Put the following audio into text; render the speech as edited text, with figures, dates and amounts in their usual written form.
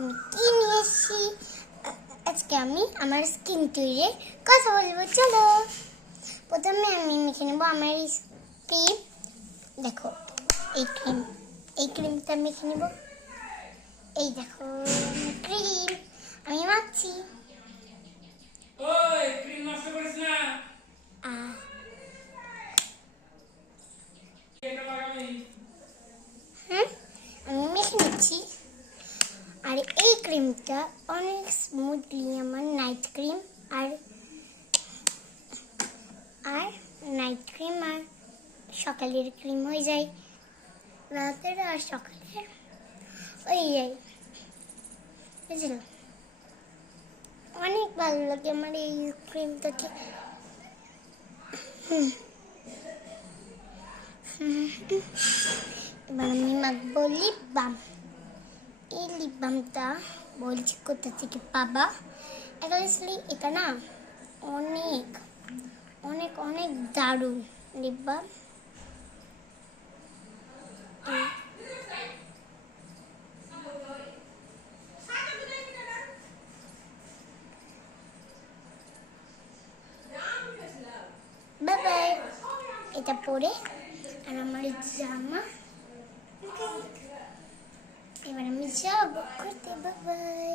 আমি কি নিয়ে এসেছি। আজকে আমি আমার স্কিন টুইরে কথা বলবো। চলো, প্রথমে আমি মেখে নেবো আমার এই ক্রিম। দেখো এই ক্রিমটা মেখে নেবো। এই দেখো ক্রিম আমি মাখছি। আমি মেখে নিচ্ছি। আর এই ক্রিমটা অনেক স্মুথলি আমার নাইট ক্রিম আর সকালের ক্রিম হয়ে যায়, রাতের আর সকালের হয়ে যায়। বুঝলো, অনেক ভালো লাগে আমার এই ক্রিমটাকে। এবার আমি মাখবো লিপ বাম। এই লিপ বামটা বলছি কোথা থেকে পাবা। অ্যাকচুয়ালি এটা না অনেক অনেক অনেক দারুণ লিপ বাম। Bye bye. এটা পরে আর আমার জামা, এবার আমি যাবো করতে। Bye bye.